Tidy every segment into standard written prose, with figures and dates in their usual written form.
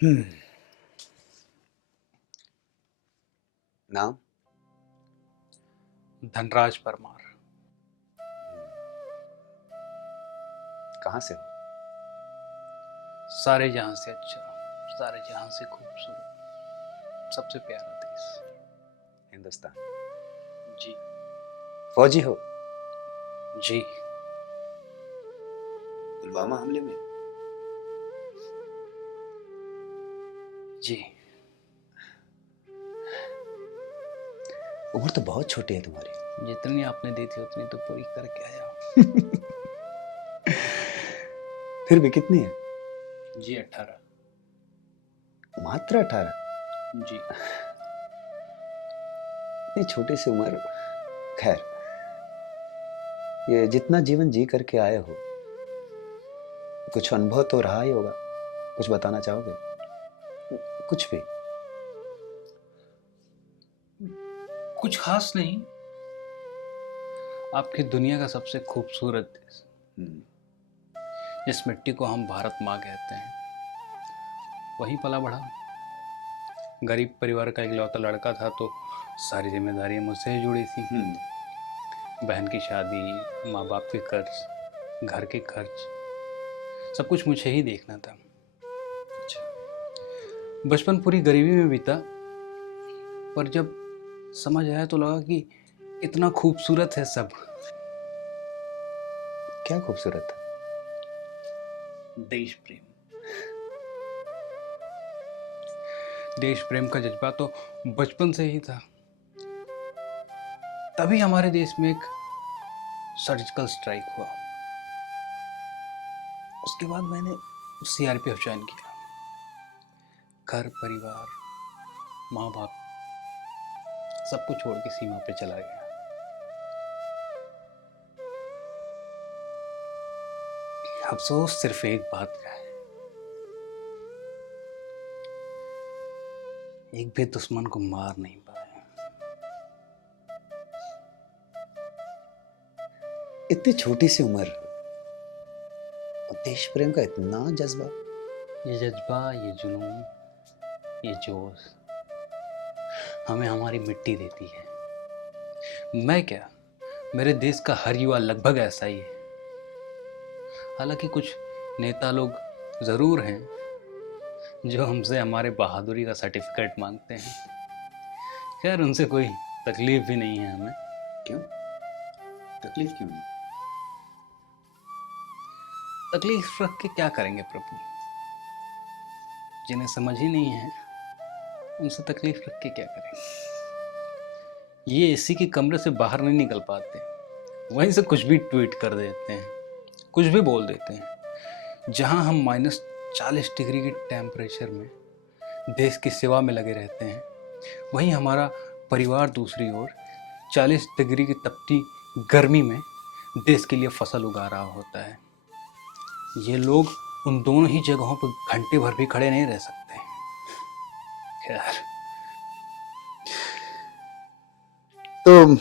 हम्म। नाम? धनराज परमार। कहाँ से हो? सारे जहां से अच्छा, सारे जहां से खूबसूरत, सबसे प्यारा देश। हिंदुस्तान। जी। फौजी हो? जी। पुलवामा हमले में? जी। उम्र तो बहुत छोटी है तुम्हारी। जितनी आपने दी थी उतनी तो पूरी करके आया हूँ। फिर भी कितनी है? जी 18। मात्र 18? जी। इतनी छोटी सी उम्र। खैर, ये जितना जीवन जी करके आए हो, कुछ अनुभव तो रहा ही होगा। कुछ बताना चाहोगे? कुछ भी। कुछ खास नहीं, आपकी दुनिया का सबसे खूबसूरत देश, हम्म। जिस मिट्टी को हम भारत माँ कहते हैं, वहीं पला बढ़ा। गरीब परिवार का इकलौता लड़का था तो सारी जिम्मेदारियां मुझसे ही जुड़ी थी। बहन की शादी, माँ बाप के कर्ज, घर के खर्च, सब कुछ मुझे ही देखना था। अच्छा। बचपन पूरी गरीबी में बीता, पर जब समझ आया तो लगा कि इतना खूबसूरत है सब। क्या खूबसूरत था? देश प्रेम। देश प्रेम का जज्बा तो बचपन से ही था। तभी हमारे देश में एक सर्जिकल स्ट्राइक हुआ। उसके बाद मैंने सीआरपीएफ ज्वाइन किया। घर परिवार, माँ बाप, सब कुछ छोड़ के सीमा पे चला गया। अफसोस सिर्फ एक बात का है, एक भी दुश्मन को मार नहीं पाए। इतनी छोटी सी उम्र और देश प्रेम का इतना जज्बा। ये जज्बा, ये जुनून, ये जोश हमें हमारी मिट्टी देती है। मैं क्या, मेरे देश का हर युवा लगभग ऐसा ही है। हालांकि कुछ नेता लोग जरूर हैं जो हमसे हमारे बहादुरी का सर्टिफिकेट मांगते हैं। खैर, उनसे कोई तकलीफ भी नहीं है हमें। क्यों? तकलीफ क्यों नहीं? तकलीफ रख के क्या करेंगे प्रभु? जिन्हें समझ ही नहीं है, उनसे तकलीफ रख के क्या करेंगे? ये एसी के कमरे से बाहर नहीं निकल पाते, वहीं से कुछ भी ट्वीट कर देते हैं, कुछ भी बोल देते हैं। जहां हम -40 डिग्री के टेम्परेचर में देश की सेवा में लगे रहते हैं, वहीं हमारा परिवार दूसरी ओर 40 डिग्री की तपती गर्मी में देश के लिए फसल उगा रहा होता है। ये लोग उन दोनों ही जगहों पर घंटे भर भी खड़े नहीं रह सकते। खैर, तो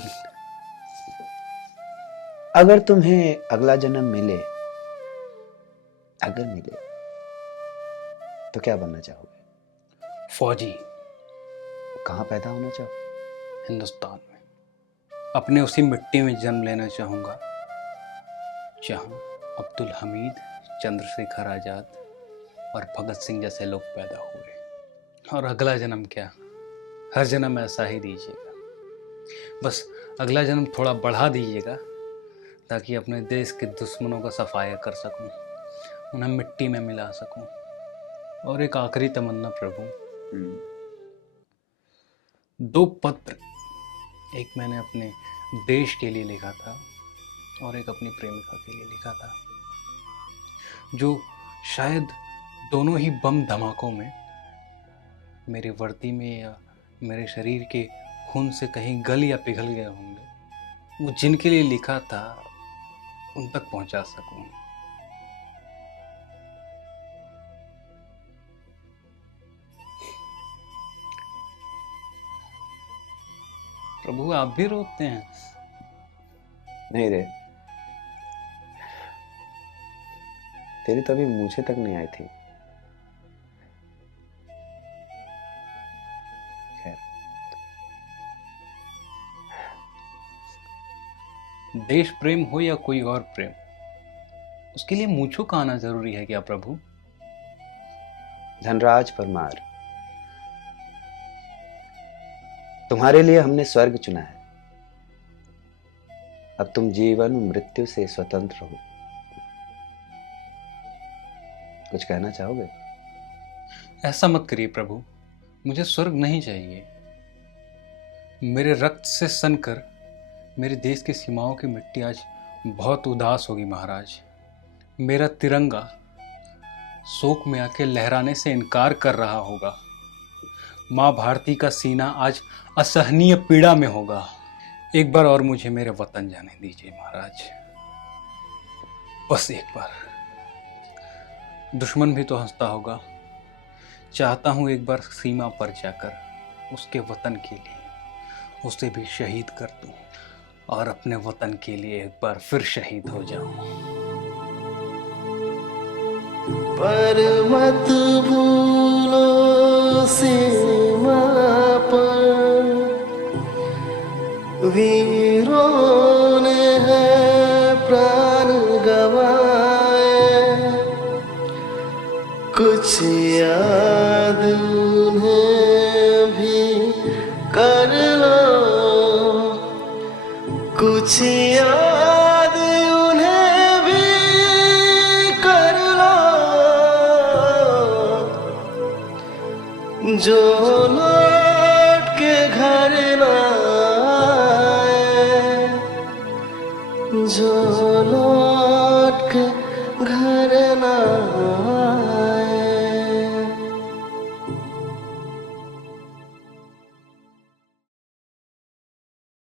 अगर तुम्हें अगला जन्म मिले, अगर मिले, तो क्या बनना चाहोगे? फौजी। कहाँ पैदा होना चाहो? हिंदुस्तान में, अपने उसी मिट्टी में जन्म लेना चाहूँगा जहाँ अब्दुल हमीद, चंद्रशेखर आज़ाद और भगत सिंह जैसे लोग पैदा हुए। और अगला जन्म क्या, हर जन्म ऐसा ही दीजिएगा। बस अगला जन्म थोड़ा बढ़ा दीजिएगा ताकि अपने देश के दुश्मनों का सफाया कर सकूं, उन्हें मिट्टी में मिला सकूं। और एक आखिरी तमन्ना प्रभु, 2 पत्र, एक मैंने अपने देश के लिए लिखा था और एक अपनी प्रेमिका के लिए लिखा था, जो शायद दोनों ही बम धमाकों में मेरी वर्दी में या मेरे शरीर के खून से कहीं गल या पिघल गए होंगे। वो जिनके लिए लिखा था उन तक पहुंचा सकूं। प्रभु, आप भी रोते हैं? नहीं रे, तेरी तो अभी मुझे तक नहीं आई थी। देश प्रेम हो या कोई और प्रेम, उसके लिए मूंछों का आना जरूरी है क्या प्रभु? धनराज परमार, तुम्हारे लिए हमने स्वर्ग चुना है। अब तुम जीवन मृत्यु से स्वतंत्र हो। कुछ कहना चाहोगे? ऐसा मत करिए प्रभु, मुझे स्वर्ग नहीं चाहिए। मेरे रक्त से सनकर मेरे देश की सीमाओं की मिट्टी आज बहुत उदास होगी महाराज। मेरा तिरंगा शोक में आके लहराने से इनकार कर रहा होगा। माँ भारती का सीना आज असहनीय पीड़ा में होगा। एक बार और मुझे मेरे वतन जाने दीजिए महाराज, बस एक बार। दुश्मन भी तो हंसता होगा। चाहता हूँ एक बार सीमा पर जाकर उसके वतन के लिए उसे भी शहीद कर दूं और अपने वतन के लिए एक बार फिर शहीद हो जाऊं। पर मत भूलो सीमा पर वीरों ने है प्राण गवाए। कुछ याद उन्हें भी कर लो, कुछ याद उन्हें भी कर लो, जो